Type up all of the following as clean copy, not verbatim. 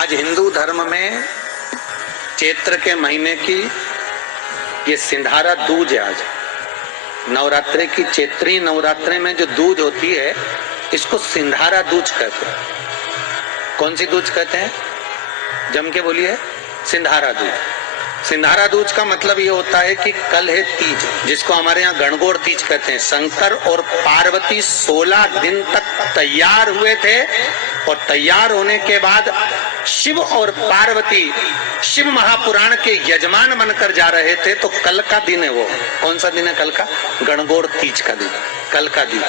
आज हिंदू धर्म में चैत्र के महीने की ये सिंधारा दूज है। आज नवरात्रे की चैत्री नवरात्रे में जो दूज होती है इसको सिंधारा दूज कहते हैं। कौन सी दूज कहते हैं? जम के बोलिए। सिंधारा दूज। सिंधारा दूज का मतलब ये होता है कि कल है तीज, जिसको हमारे यहाँ गणगौर तीज कहते हैं। शंकर और पार्वती 16 दिन तक तैयार हुए थे और तैयार होने के बाद शिव और पार्वती शिव महापुराण के यजमान बनकर जा रहे थे। तो कल का दिन है वो। कौन सा दिन है कल का? गणगौर तीज का दिन, कल का दिन।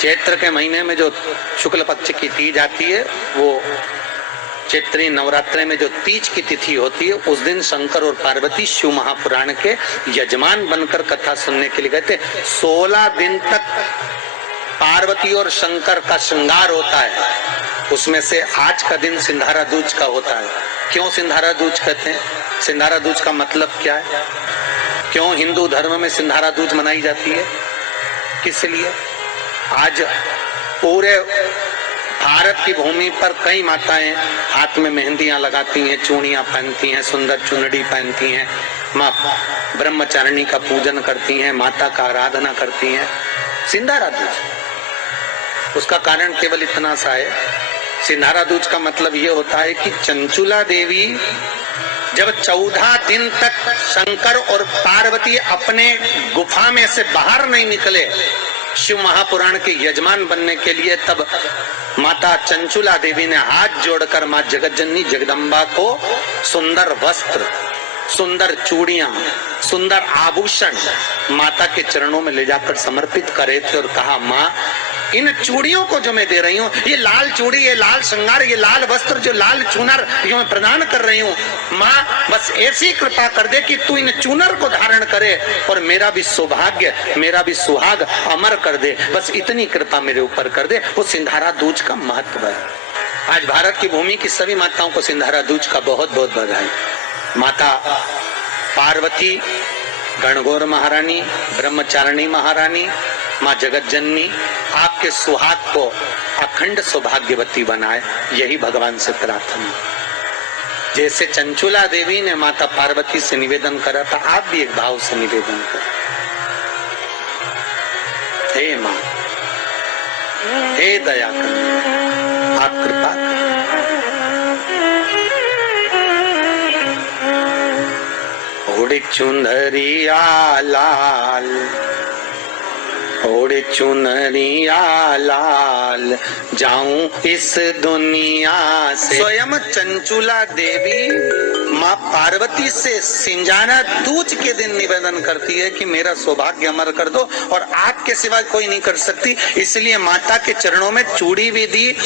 चैत्र के महीने में जो शुक्ल पक्ष की तीज आती है, वो चैत्री नवरात्रे में जो तीज की तिथि होती है, उस दिन शंकर और पार्वती शिव महापुराण के यजमान बनकर कथा सुनने के लिए गए थे। 16 दिन तक पार्वती और शंकर का श्रृंगार होता है। उसमें से आज का दिन सिंधारा दूज का होता है। क्यों सिंधारा दूज कहते हैं? सिंधारा दूज का मतलब क्या है? क्यों हिंदू धर्म में सिंधारा दूज मनाई जाती है? किस लिए? आज पूरे भारत की भूमि पर कई माताएं हाथ में मेहंदियां लगाती हैं, चूड़ियां पहनती हैं, सुंदर चुनरी पहनती हैं, माँ ब्रह्मचारिणी का पूजन करती हैं, माता का आराधना करती हैं। सिंधारा दूज, उसका कारण केवल इतना सा है। सिंधारा दूज का मतलब ये होता है कि चंचुला देवी जब 14 दिन तक शंकर और पार्वती अपने गुफा में से बाहर नहीं निकले शिव महापुराण के यजमान बनने के लिए, तब माता चंचुला देवी ने हाथ जोड़कर माँ जगतजननी जगदम्बा को सुंदर वस्त्र, सुंदर चूड़ियां, सुंदर आभूषण माता के चरणों में ले जाकर समर्पित करे थे और कहा, माँ इन चूड़ियों को जो मैं दे रही हूँ, ये लाल चूड़ी, ये लाल श्रृंगार, ये लाल वस्त्र, जो लाल चूनर जो मैं प्रदान कर रही हूँ, माँ बस ऐसी कृपा कर दे कि तू इन चूनर को धारण करे और मेरा भी सौभाग्य, मेरा भी सुहाग अमर कर दे। बस इतनी कृपा मेरे ऊपर कर दे। वो सिंधारा दूज का महत्व है। आज भारत की भूमि की सभी माताओं को सिंधारा दूज का बहुत बहुत बधाई। माता पार्वती, गणगौर महारानी, ब्रह्मचारिणी महारानी, माँ जगत जननी आपके सुहाग को अखंड सौभाग्यवती बनाए, यही भगवान से प्रार्थना। जैसे चंचुला देवी ने माता पार्वती से निवेदन करा था, आप भी एक भाव से निवेदन करें। हे माँ, हे दया कर, आप कृपा करें। ओढ़ चुनरिया लाल, ओढ़ चुनरिया लाल, जाऊं इस दुनिया से। स्वयं चंचुला देवी माँ पार्वती से सिंधारा दूज के दिन निवेदन करती है कि मेरा सौभाग्य अमर कर दो, और आपके सिवा कोई नहीं कर सकती। इसलिए माता के चरणों में चूड़ी भी दी,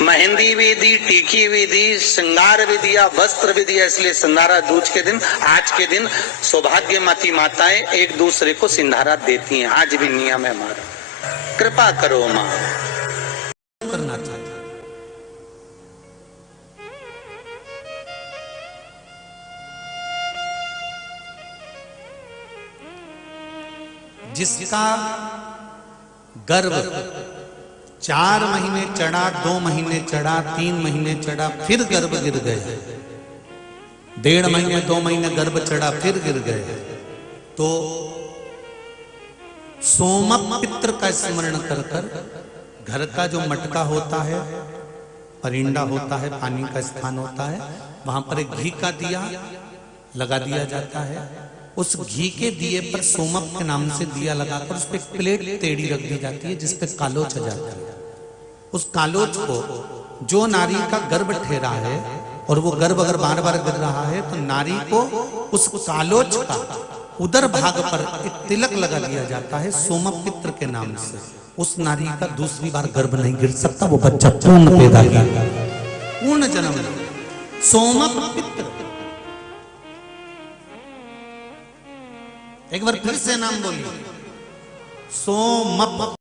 मेहंदी भी दी, टीकी भी दी, श्रृंगार भी दिया, वस्त्र भी दिया। इसलिए सिंधारा दूज के दिन, आज के दिन सौभाग्यवती माताएं एक दूसरे को सिंधारा देती हैं। आज भी नियम है हमारा। कृपा करो माँ। करना चाहिए। जिसका गर्भ 4 महीने चढ़ा, 2 महीने चढ़ा, 3 महीने चढ़ा, फिर गर्भ गिर गया, 1.5 महीने 2 महीने गर्भ चढ़ा, फिर गिर गए, तो सोमक पित्र का स्मरण कर कर घर का जो मटका होता है, परिंदा होता है, पानी का स्थान होता है, वहां पर एक घी का दिया लगा दिया जाता है। उस घी के दिए पर सोमक के नाम से दिया लगाकर उस पर एक प्लेट टेढ़ी रख दी जाती है, जिसपे कालोच आ जाता है। उस कालोच को जो नारी का गर्भ ठहरा है और वो गर्भ अगर बार बार गिर रहा है, तो नारी को उस कालोच का उदर भाग पर एक तिलक लगा दिया जाता है सोमक पित्र के नाम से। उस नारी का दूसरी बार गर्भ नहीं गिर सकता, वो बच्चा पूर्ण पैदा किया, पूर्ण जन्म। सोमक पित्र, एक बार फिर से नाम बोलिए, सोमक।